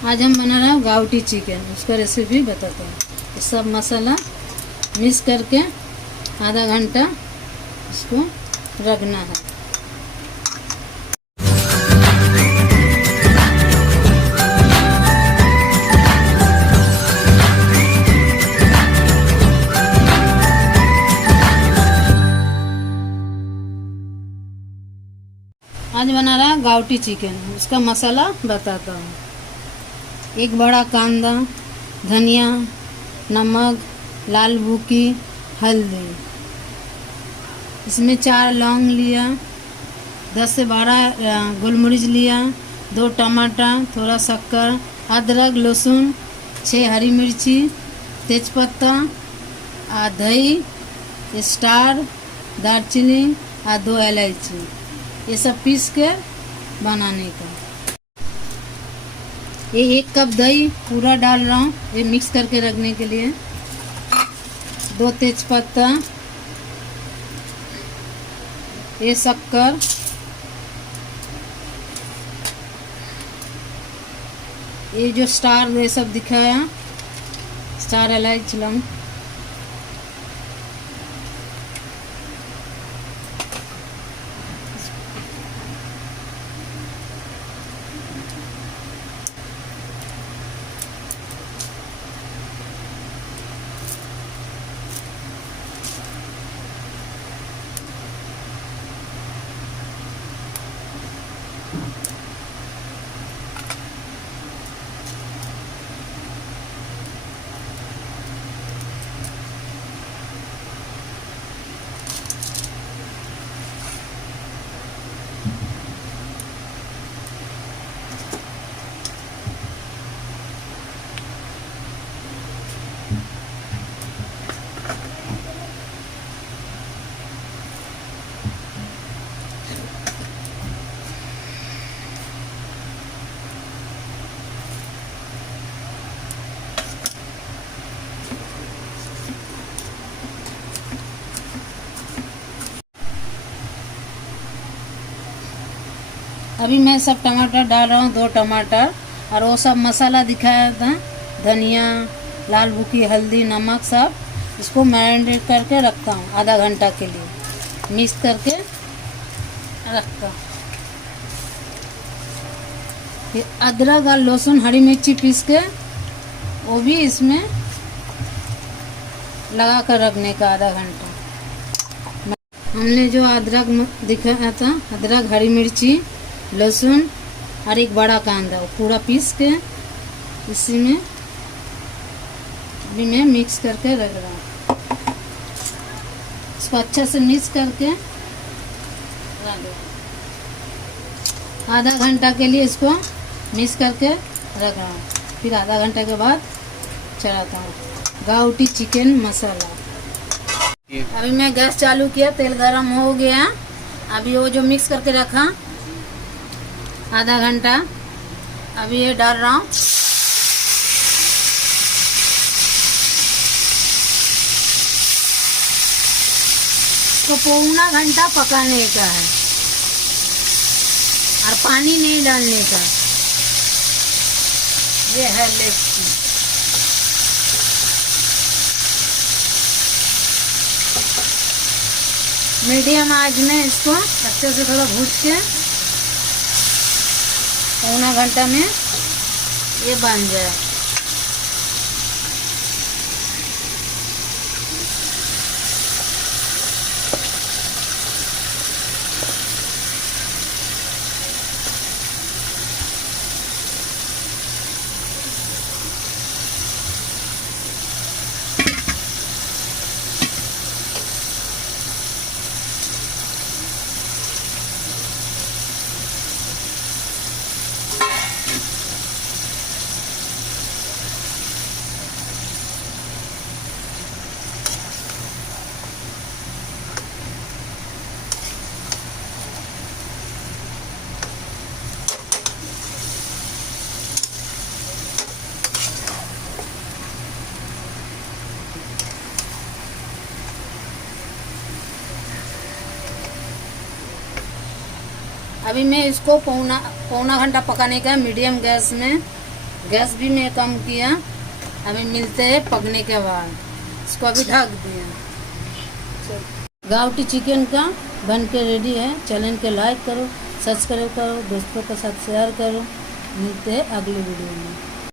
आज हम बना रहे हैं गावटी चिकन, उसका रेसिपी बताते हैं। तो सब मसाला मिक्स करके आधा घंटा इसको रखना है। आज बना रहा है गावटी चिकन, उसका मसाला बताता हूँ। एक बड़ा कांदा, धनिया, नमक, लाल बुकी, हल्दी, इसमें 4 लौंग लिया, 10 से 12 गोलमरीच लिया, 2 टमाटर, थोड़ा शक्कर, अदरक, लहसुन, 6 हरी मिर्ची, तेजपत्ता, दही, स्टार, दालचीनी और 2 इलायची, ये सब पीस के बनाने का। ये 1 कप दही पूरा डाल रहा हूँ, ये मिक्स करके रखने के लिए। 2 तेजपत्ता, ये शक्कर, ये जो स्टार ये सब दिखाया, स्टार इलायची लौंग, अभी मैं सब टमाटर डाल रहा हूँ, 2 टमाटर, और वो सब मसाला दिखाया था, धनिया, लाल बुकी, हल्दी, नमक, सब इसको मैरिनेट करके रखता हूँ आधा घंटा के लिए, मिक्स करके रखता हूँ। फिर अदरक और लहसुन, हरी मिर्ची पीस के वो भी इसमें लगा कर रखने का आधा घंटा। हमने जो अदरक दिखाया था, अदरक, हरी मिर्ची, लहसुन और एक बड़ा कांदा, वो पूरा पीस के इसी में भी मैं मिक्स करके रख रहा हूँ। इसको अच्छे से मिक्स करके रख दो। आधा घंटा के लिए इसको मिक्स करके रख रहा हूँ। फिर आधा घंटा के बाद चढ़ाता हूँ गावटी चिकन मसाला। अभी मैं गैस चालू किया, तेल गरम हो गया। अभी वो जो मिक्स करके रखा आधा घंटा, अभी ये डाल रहा हूँ। इसको पौना घंटा पकाने का है और पानी नहीं डालने का। ये है लेग। मीडियम आंच में इसको अच्छे से थोड़ा भून के पौना घंटा में ये बन जाए। अभी मैं इसको पौना घंटा पकाने का मीडियम गैस में गैस भी मैं कम किया। अभी मिलते हैं पकने के बाद। इसको अभी ढक दिया। गावटी चिकन का बन के रेडी है। चैनल के लाइक करो, सब्सक्राइब करो, दोस्तों के साथ शेयर करो। मिलते हैं अगले वीडियो में।